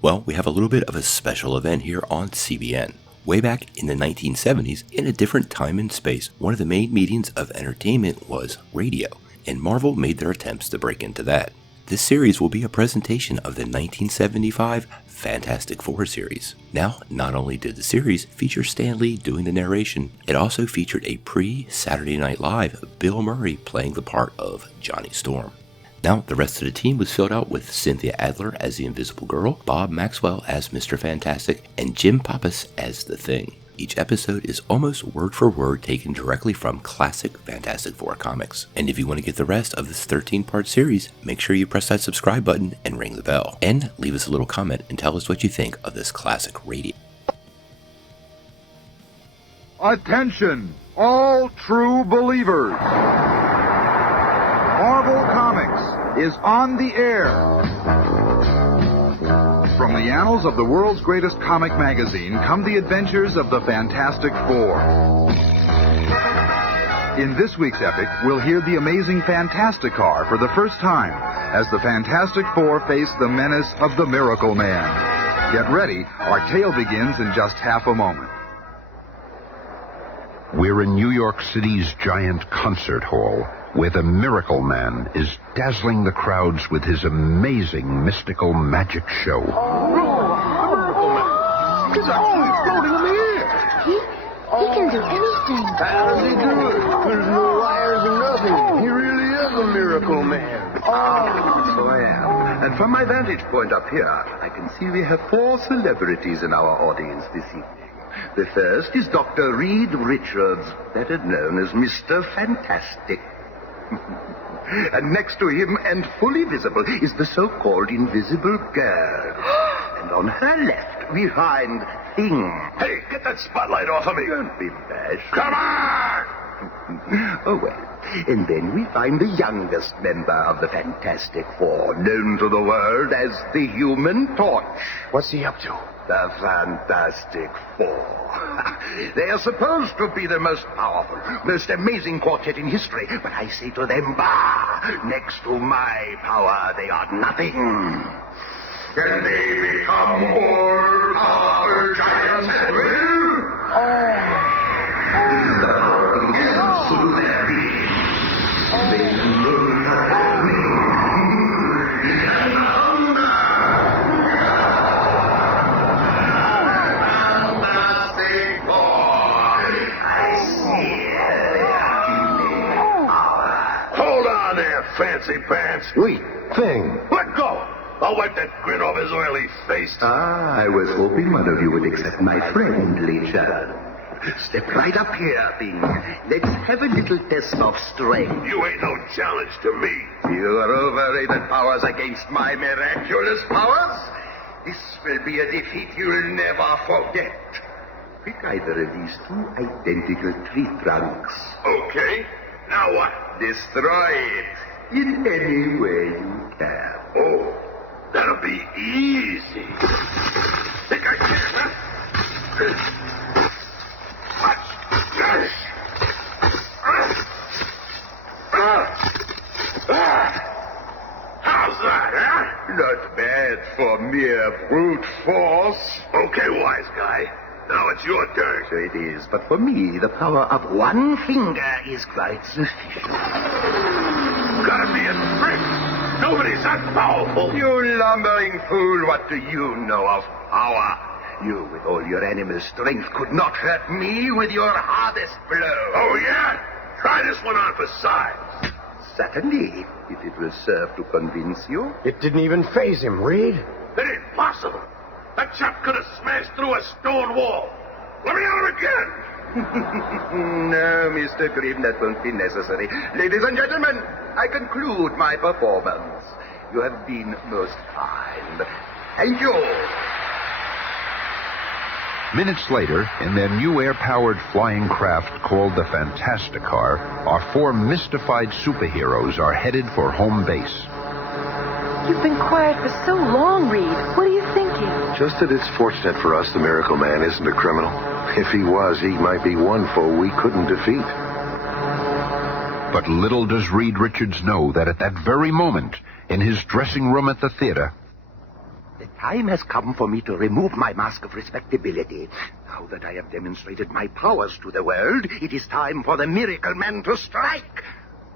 Well, we have a little bit of a special event here on CBN. Way back in the 1970s, in a different time and space, one of the main mediums of entertainment was radio, and Marvel made their attempts to break into that. This series will be a presentation of the 1975 Fantastic Four series. Now, not only did the series feature Stan Lee doing the narration, it also featured a pre-Saturday Night Live Bill Murray playing the part of Johnny Storm. Now, the rest of the team was filled out with Cynthia Adler as the Invisible Girl, Bob Maxwell as Mr. Fantastic, and Jim Pappas as the Thing. Each episode is almost word for word taken directly from classic Fantastic Four comics. And if you want to get the rest of this 13-part series, make sure you press that subscribe button and ring the bell. And leave us a little comment and tell us what you think of this classic radio. Attention, all true believers. Marvel Comics is on the air. From the annals of the world's greatest comic magazine come the adventures of the Fantastic Four. In this week's epic, we'll hear the amazing Fantastic Car for the first time as the Fantastic Four face the menace of the Miracle Man. Get ready, our tale begins in just half a moment. We're in New York City's giant concert hall, where the Miracle Man is dazzling the crowds with his amazing mystical magic show. He's always floating in the air. He can do anything. How does he do it? There's no wires or nothing. He really is a miracle man. So I am. And from my vantage point up here, I can see we have 4 celebrities in our audience this evening. The first is Dr. Reed Richards, better known as Mr. Fantastic. And next to him, and fully visible, is the so-called Invisible Girl. And on her left, we find Thing. Hey, get that spotlight off of me. Don't be bashed. Come on! Oh, well. And then we find the youngest member of the Fantastic Four, known to the world as the Human Torch. What's he up to? The Fantastic Four. They are supposed to be the most powerful, most amazing quartet in history, but I say to them, bah! Next to my power, they are nothing. Can they become more powerful giants at will? The power begins through their being. They know nothing. Fancy pants. Wait, Thing. Let go! I'll wipe that grin off his oily face. I was hoping one of you would accept my friendly challenge. Step right up here, Thing. Let's have a little test of strength. You ain't no challenge to me. Your overrated powers against my miraculous powers? This will be a defeat you'll never forget. Pick either of these 2 identical tree trunks. Okay. Now what? Destroy it. In any way you can. Oh, that'll be easy. Think I can, huh? Watch this. How's that, huh? Not bad for mere brute force. Okay, wise guy. Now it's your turn. So it is, but for me, the power of one finger is quite sufficient. Gotta be a trick. Nobody's that powerful. You lumbering fool, what do you know of power? You, with all your animal strength, could not hurt me with your hardest blow. Oh, yeah? Try this one on for size. Certainly, if it will serve to convince you. It didn't even faze him, Reed. It ain't possible. That chap could have smashed through a stone wall. Let me out again. No, Mr. Grimm, that won't be necessary. Ladies and gentlemen, I conclude my performance. You have been most kind. Thank you. Minutes later, in their new air-powered flying craft called the Fantastic Car, our 4 mystified superheroes are headed for home base. You've been quiet for so long, Reed. What are you thinking? Just that it's fortunate for us the Miracle Man isn't a criminal. If he was, he might be one foe we couldn't defeat. But little does Reed Richards know that at that very moment, in his dressing room at the theater... The time has come for me to remove my mask of respectability. Now that I have demonstrated my powers to the world, it is time for the Miracle Man to strike.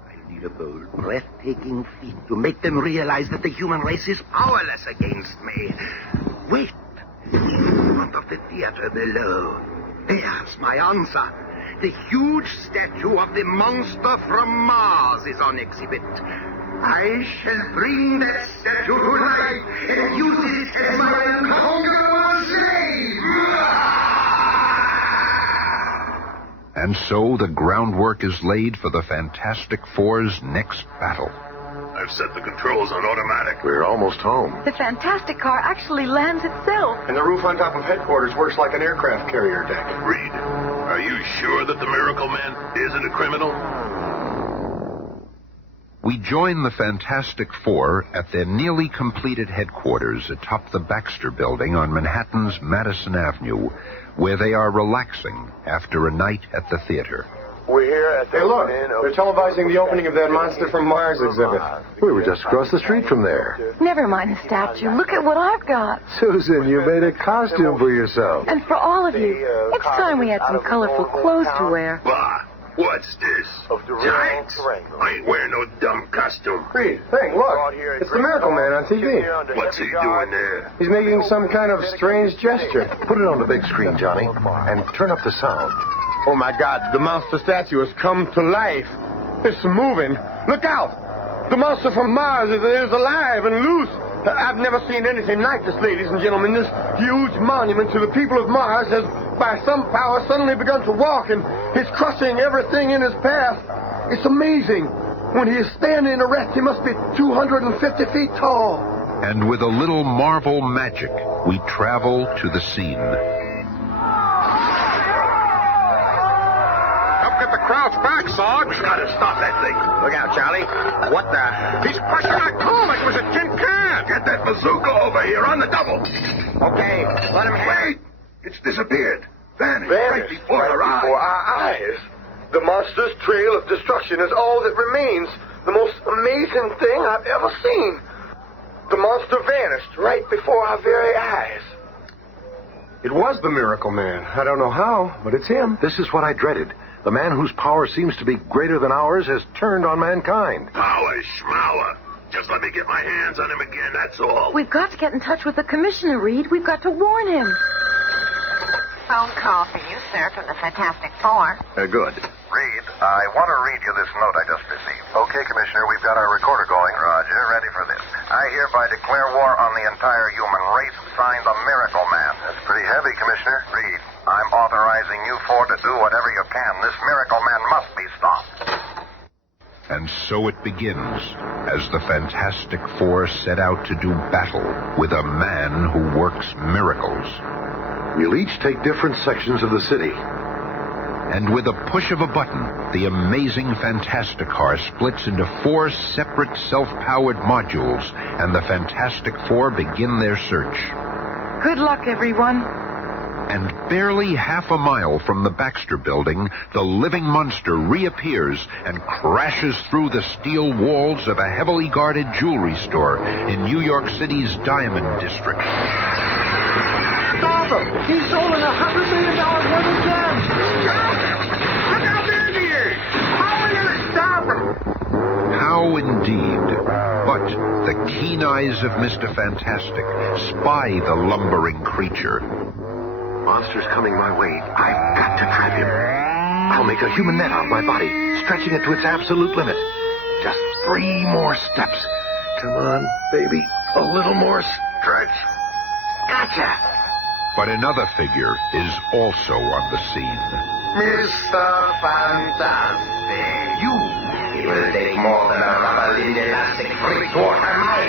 I need a bold, breathtaking feat to make them realize that the human race is powerless against me. Wait. In front of the theater below. There's my answer. The huge statue of the monster from Mars is on exhibit. I shall bring that statue to life and use it as my unconquerable slave! And so the groundwork is laid for the Fantastic Four's next battle. I've set the controls on automatic. We're almost home. The Fantastic Car actually lands itself. And the roof on top of headquarters works like an aircraft carrier deck. Reed, are you sure that the Miracle Man isn't a criminal? We join the Fantastic Four at their nearly completed headquarters atop the Baxter Building on Manhattan's Madison Avenue, where they are relaxing after a night at the theater. We're here at the they're televising the opening of that Monster from Mars exhibit. We were just across the street from there. Never mind the statue. Look at what I've got. Susan, you made a costume for yourself. And for all of you, it's time we had some colorful clothes to wear. Bah, what's this? Giants? I ain't wearing no dumb costume. Reed, hey, look. It's the Miracle Man on TV. What's he doing there? He's making some kind of strange gesture. Put it on the big screen, Johnny, and turn up the sound. Oh, my God, the monster statue has come to life. It's moving. Look out! The monster from Mars is alive and loose. I've never seen anything like this, ladies and gentlemen. This huge monument to the people of Mars has, by some power, suddenly begun to walk, and he's crushing everything in his path. It's amazing. When he is standing erect, he must be 250 feet tall. And with a little Marvel magic, we travel to the scene. Crouch back, Sarge. We gotta stop that thing. Look out, Charlie. What the? He's crushing our car like it was a tin can. Get that bazooka over here on the double. Okay, let him Wait! It's disappeared. Vanished right before our eyes. The monster's trail of destruction is all that remains. The most amazing thing I've ever seen. The monster vanished right before our very eyes. It was the Miracle Man. I don't know how, but it's him. This is what I dreaded. The man whose power seems to be greater than ours has turned on mankind. Power schmower. Just let me get my hands on him again, that's all. We've got to get in touch with the commissioner, Reed. We've got to warn him. Phone call for you, sir, from the Fantastic Four. Good. Reed, I want to read you this note I just received. Okay, Commissioner, we've got our recorder going. Roger, ready for this. I hereby declare war on the entire human race. Signed, the Miracle Man. That's pretty heavy, Commissioner. Reed, I'm authorizing you four to do whatever you can. This Miracle Man must be stopped. And so it begins, as the Fantastic Four set out to do battle with a man who works miracles. We'll each take different sections of the city. And with a push of a button, the amazing Fantastic Car splits into 4 separate self-powered modules, and the Fantastic Four begin their search. Good luck, everyone. And barely half a mile from the Baxter Building, the living monster reappears and crashes through the steel walls of a heavily guarded jewelry store in New York City's Diamond District. Stop him! He's stolen $100 million worth of gems! Stop him! Look out the Indians! How are we going to stop him? How indeed. But the keen eyes of Mr. Fantastic spy the lumbering creature. Monster's coming my way. I've got to trap him. I'll make a human net out of my body, stretching it to its absolute limit. Just 3 more steps. Come on, baby. A little more stretch. Gotcha. But another figure is also on the scene. Mr. Fantastic. It will take more than a rubber-limbed elastic freak to water my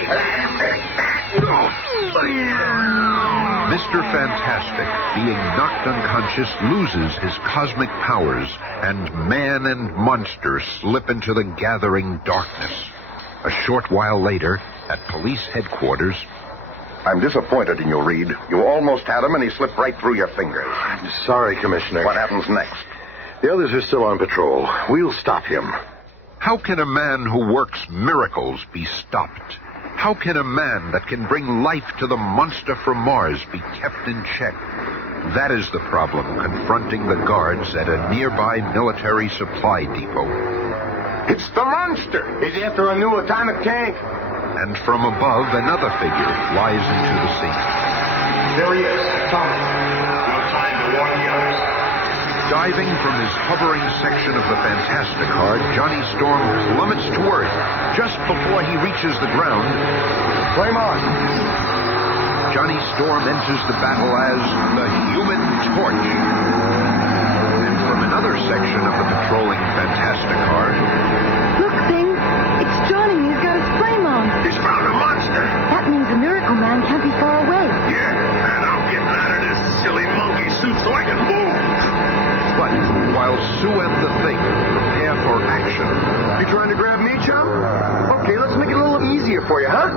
Mr. Fantastic, being knocked unconscious, loses his cosmic powers, and man and monster slip into the gathering darkness. A short while later, at police headquarters... I'm disappointed in you, Reed. You almost had him, and he slipped right through your fingers. I'm sorry, Commissioner. What happens next? The others are still on patrol. We'll stop him. How can a man who works miracles be stopped? How can a man that can bring life to the monster from Mars be kept in check? That is the problem confronting the guards at a nearby military supply depot. It's the monster. He's after a new atomic tank. And from above, another figure flies into the scene. There he is, Tommy. No time to warn the others. Diving from his hovering section of the Fantastic Car, Johnny Storm plummets to Earth just before he reaches the ground. Flame on. Johnny Storm enters the battle as the Human Torch. And from another section of the patrolling Fantastic Car... Look, Thing. It's Johnny. He's got his flame on. He's found a monster. That means the Miracle Man can't be far away. Yeah, and I'm getting out of this silly monkey suit so I can move. But while Sue and the Thing prepare for action... You trying to grab me, chum? Okay, let's make it a little easier for you, huh?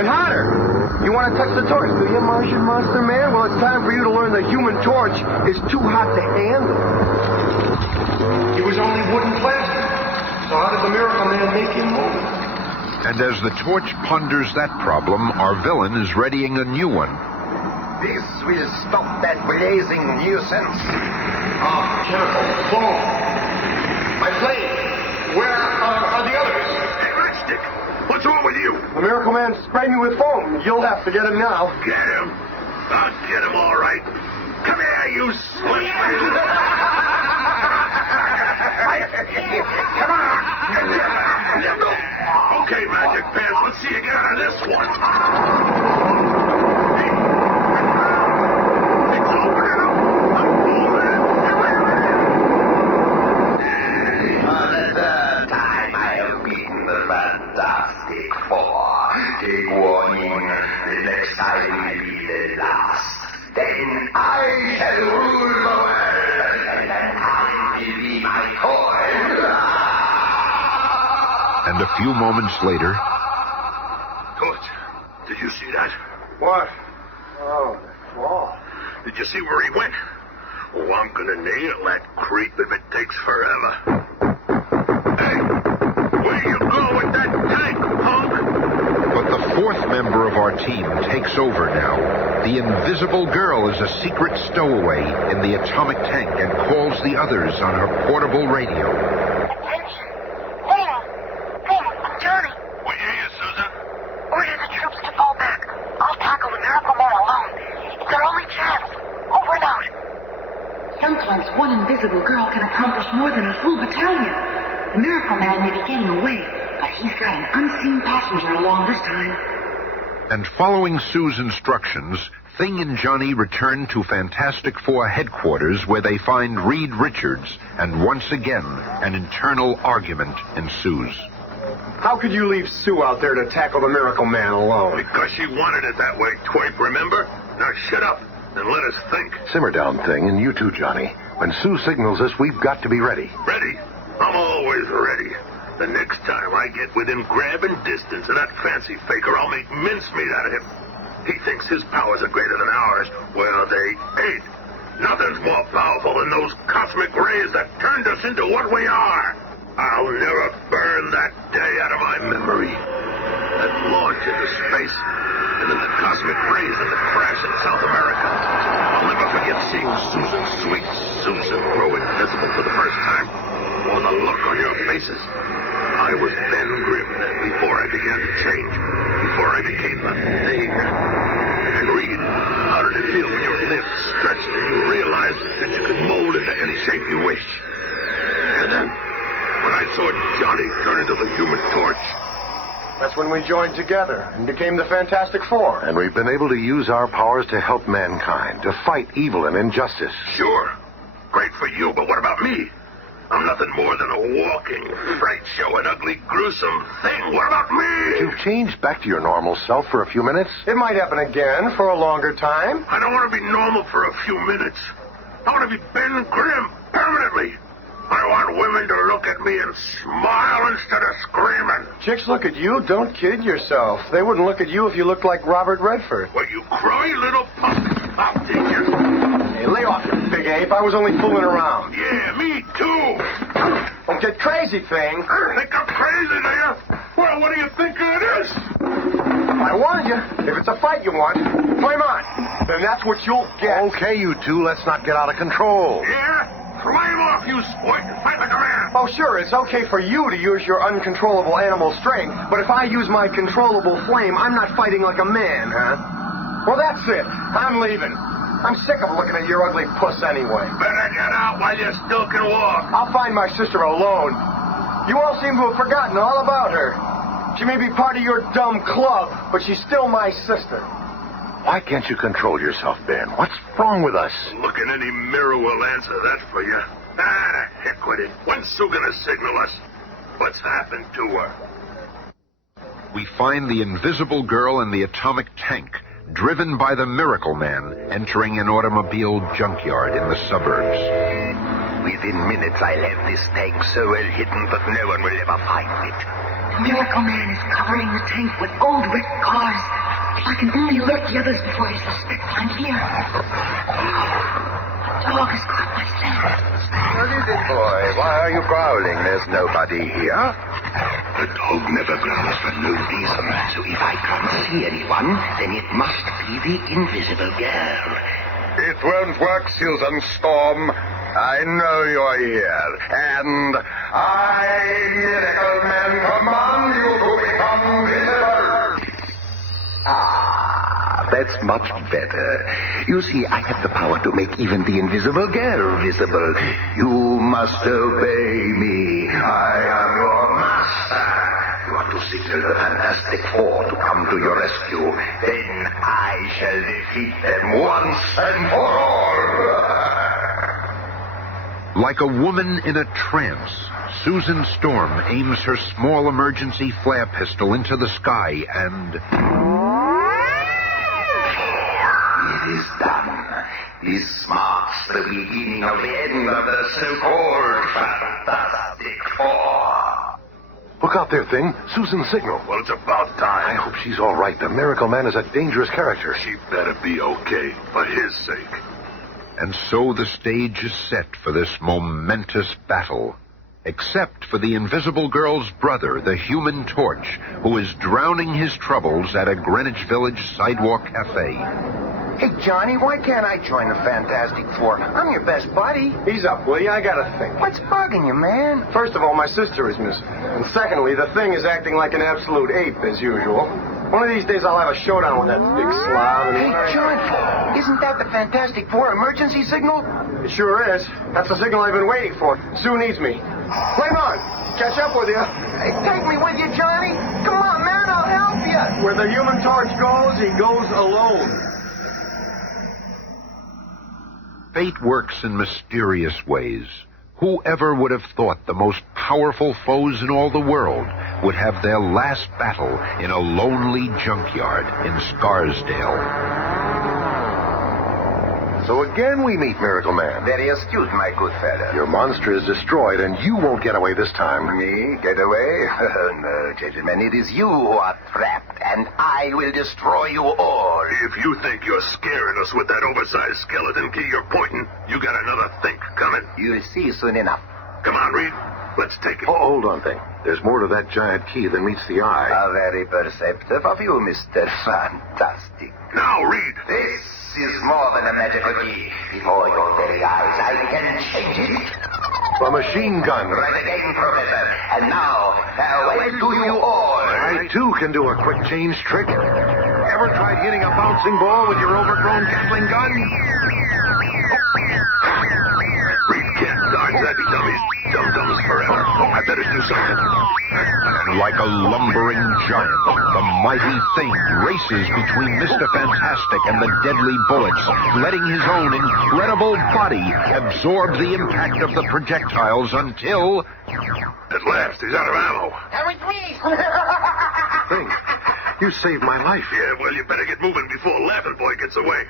And harder. You want to touch the torch, do you, Martian Monster Man? Well, it's time for you to learn the Human Torch is too hot to handle. He was only wood and plastic. So how did the Miracle Man make him move? And as the torch ponders that problem, our villain is readying a new one. This will stop that blazing nuisance. Oh, careful. Boom. My flame. Where are the others? Hey, Matchstick, what's wrong with you? The Miracle Man sprayed me with foam. You'll have to get him now. Get him. I'll get him all right. Come here, you slip. Come on. Okay, Magic Pants, let's see you get out of this one. It's opening up. I'm moving. For the third time I have beaten the Fantastic Four. Take warning. The next time will be the last. Then I shall rule the world, and then time will be my toy. And a few moments later... Coach, did you see that? What? Oh, the claw. Did you see where he went? Oh, I'm gonna nail that creep if it takes forever. Hey, where you go with that tank, punk? But the fourth member of our team takes over now. The Invisible Girl is a secret stowaway in the atomic tank and calls the others on her portable radio. Attention. Thing, Johnny. We hear you, Susan. Order the troops to fall back. I'll tackle the Miracle Man alone. It's our only chance. Over and out. Sometimes one invisible girl can accomplish more than a full battalion. The Miracle Man may be getting away, but he's got an unseen passenger along this time. And following Sue's instructions, Thing and Johnny return to Fantastic Four headquarters where they find Reed Richards, and once again, an internal argument ensues. How could you leave Sue out there to tackle the Miracle Man alone? Because she wanted it that way, twerp, remember? Now shut up and let us think. Simmer down, Thing, and you too, Johnny. When Sue signals us, we've got to be ready. Ready? I'm always ready. The next time I get within grabbing distance of that fancy faker, I'll make mincemeat out of him. He thinks his powers are greater than ours. Well, they ain't. Nothing's more powerful than those cosmic rays that turned us into what we are. I'll never burn that day out of my memory. That launch into space, and then the cosmic rays and the crash in South America. I'll never forget seeing Susan, sweet Susan, grow invisible for the first time. Or the look on your faces. I was Ben Grimm then, before I began to change. Before I became a thing. And Reed, how did it feel when your lips stretched and you realized that you could mold into any shape you wish? And then, when I saw Johnny turn into the Human Torch. That's when we joined together and became the Fantastic Four. And we've been able to use our powers to help mankind, to fight evil and injustice. Sure. Great for you, but what about me? I'm nothing more than a walking fright show, an ugly, gruesome thing. What about me? You've changed back to your normal self for a few minutes. It might happen again for a longer time. I don't want to be normal for a few minutes. I want to be Ben Grimm permanently. I want women to look at me and smile instead of screaming. Chicks look at you. Don't kid yourself. They wouldn't look at you if you looked like Robert Redford. Well, you cry, little punk. I'll teach you. Hey, lay off, you big ape. I was only fooling around. Yeah, me too. Don't get crazy, Thing. Think I'm crazy, do you? Well, what do you think it is? told you. If it's a fight you want, flame on. Then that's what you'll get. Okay, you two, let's not get out of control. Yeah? Flame off, you sport, and fight like a man. Oh, sure, it's okay for you to use your uncontrollable animal strength, but if I use my controllable flame, I'm not fighting like a man, huh? Well, that's it. I'm leaving. I'm sick of looking at your ugly puss anyway. Better get out while you still can walk. I'll find my sister alone. You all seem to have forgotten all about her. She may be part of your dumb club, but she's still my sister. Why can't you control yourself, Ben? What's wrong with us? Look, any mirror will answer that for you. Ah, heck with it. When's Sue gonna signal us? What's happened to her? We find the invisible girl and the atomic tank, driven by the Miracle Man, entering an automobile junkyard in the suburbs. Within minutes, I'll have this tank so well hidden that no one will ever find it. The Miracle Man is covering the tank with old wrecked cars. If I can only alert the others before he suspects I'm here. The dog has caught my scent. What is it, boy? Why are you growling? There's nobody here. The dog never growls for no reason. So if I can't see anyone, then it must be the invisible girl. It won't work, Susan Storm. I know you're here. And I, Miracle Man, command you to become visible. Ah, that's much better. You see, I have the power to make even the invisible girl visible. You must obey me. I am your master. You are to signal the Fantastic Four to come to your rescue. Then I shall defeat them once and for all. Like a woman in a trance, Susan Storm aims her small emergency flare pistol into the sky and... It is done. This marks the beginning of the end of the so-called Fantastic Four. Look out there, Thing. Susan's signal. Well, it's about time. I hope she's all right. The Miracle Man is a dangerous character. She better be okay, for his sake. And so the stage is set for this momentous battle. Except for the invisible girl's brother, the Human Torch, who is drowning his troubles at a Greenwich Village sidewalk cafe. Hey, Johnny, why can't I join the Fantastic Four? I'm your best buddy. Ease up, will you? I gotta think. What's bugging you, man? First of all, my sister is missing. And secondly, the Thing is acting like an absolute ape, as usual. One of these days I'll have a showdown with that big slob. Hey, John, isn't that the Fantastic Four emergency signal? It sure is. That's the signal I've been waiting for. Sue needs me. Flame on! Catch up with you. Hey, take me with you, Johnny. Come on, man, I'll help you. Where the Human Torch goes, he goes alone. Fate works in mysterious ways. Whoever would have thought the most powerful foes in all the world would have their last battle in a lonely junkyard in Scarsdale? So again we meet Miracle Man. Very astute, my good fellow. Your monster is destroyed, and you won't get away this time. Me? Get away? No, gentlemen, it is you who are trapped, and I will destroy you all. If you think you're scaring us with that oversized skeleton key you're pointing, you got another think coming. You'll see soon enough. Come on, Reed. Let's take it. Oh, hold on, Thing. There's more to that giant key than meets the eye. How very perceptive of you, Mr. Fantastic. Now, Reed. This is more than a magical key. Before your very eyes, I can change it. A machine gun. Right again, Professor. And now, farewell to you all. I, too, can do a quick change trick. Ever tried hitting a bouncing ball with your overgrown Gatling gun? Reed can't dodge that dummies. Dum-dums forever. I better do something. And like a lumbering giant, the mighty Thing races between Mr. Fantastic and the deadly bullets, letting his own incredible body absorb the impact of the projectiles until... At last, he's out of ammo. That was me. Thing, you saved my life. Yeah, well, you better get moving before Laughing Boy gets away.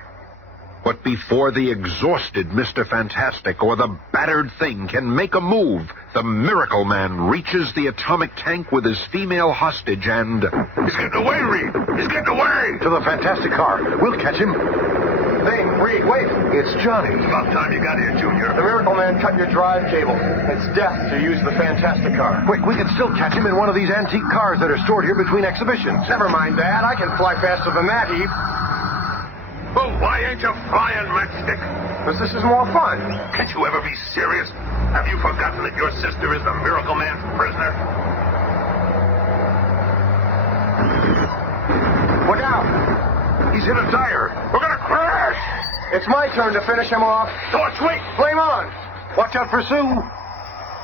But before the exhausted Mr. Fantastic or the battered Thing can make a move, the Miracle Man reaches the atomic tank with his female hostage and... He's getting away, Reed. He's getting away. To the Fantastic car. We'll catch him. thing. Reed, wait. It's Johnny. About time you got here, Junior. The Miracle Man cut your drive cable. It's death to use the Fantastic Car. Quick, we can still catch him in one of these antique cars that are stored here between exhibitions. Never mind that. I can fly faster than that, Eve. Well, why ain't you flying, Matchstick? Because this is more fun. Can't you ever be serious? Have you forgotten that your sister is the Miracle Man's prisoner? Look out. He's hit a tire. We're gonna crash. It's my turn to finish him off. Torch, wait. Flame on. Watch out for Sue.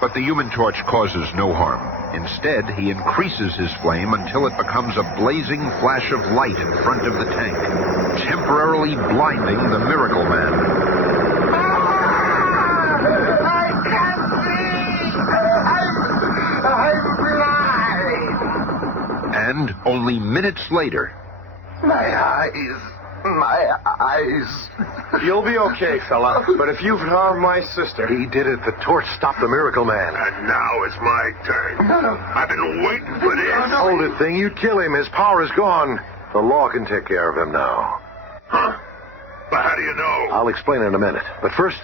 But the Human Torch causes no harm. Instead, he increases his flame until it becomes a blazing flash of light in front of the tank, temporarily blinding the Miracle Man. I can't see! I'm blind! And only minutes later, My eyes. You'll be okay, fella. But if you've harmed my sister... he did it. The torch stopped the Miracle Man. And now it's my turn. I've been waiting for this. Hold it, thing. You kill him. His power is gone. The law can take care of him now. Huh? But how do you know? I'll explain in a minute. But first,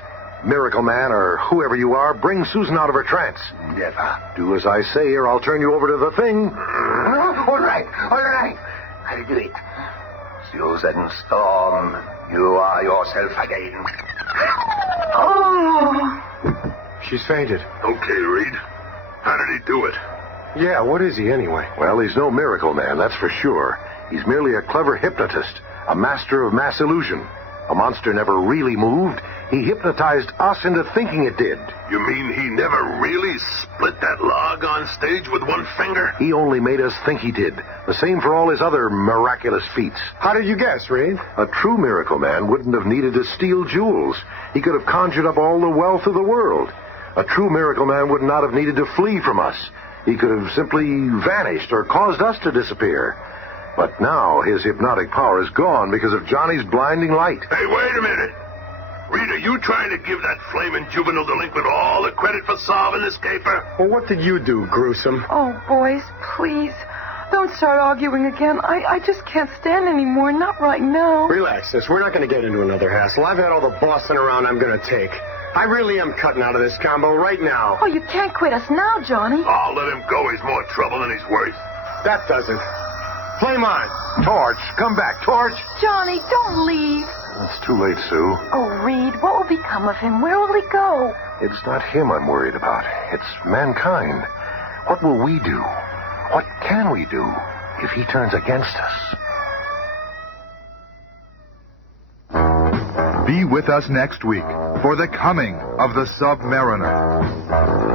Miracle Man, or whoever you are, bring Susan out of her trance. Never. Do as I say, or I'll turn you over to the thing. All right. I'll do it. Susan Storm, you are yourself again. Oh. She's fainted. Okay, Reed. How did he do it? Yeah, what is he anyway? Well, he's no Miracle Man, that's for sure. He's merely a clever hypnotist, a master of mass illusion. A monster never really moved. He hypnotized us into thinking it did. You mean he never really split that log on stage with one finger? He only made us think he did. The same for all his other miraculous feats. How did you guess, Reed? A true Miracle Man wouldn't have needed to steal jewels. He could have conjured up all the wealth of the world. A true Miracle Man would not have needed to flee from us. He could have simply vanished or caused us to disappear. But now his hypnotic power is gone because of Johnny's blinding light. Hey, wait a minute. Reed, are you trying to give that flaming juvenile delinquent all the credit for solving this caper? Well, what did you do, gruesome? Oh, boys, please. Don't start arguing again. I just can't stand anymore. Not right now. Relax, sis. We're not going to get into another hassle. I've had all the bossing around I'm going to take. I really am cutting out of this combo right now. Oh, you can't quit us now, Johnny. Oh, let him go. He's more trouble than he's worth. That doesn't. Flame on. Torch, come back, Torch! Johnny, don't leave. It's too late, Sue. Oh, Reed, what will become of him? Where will he go? It's not him I'm worried about. It's mankind. What will we do? What can we do if he turns against us? Be with us next week for the coming of the Submariner.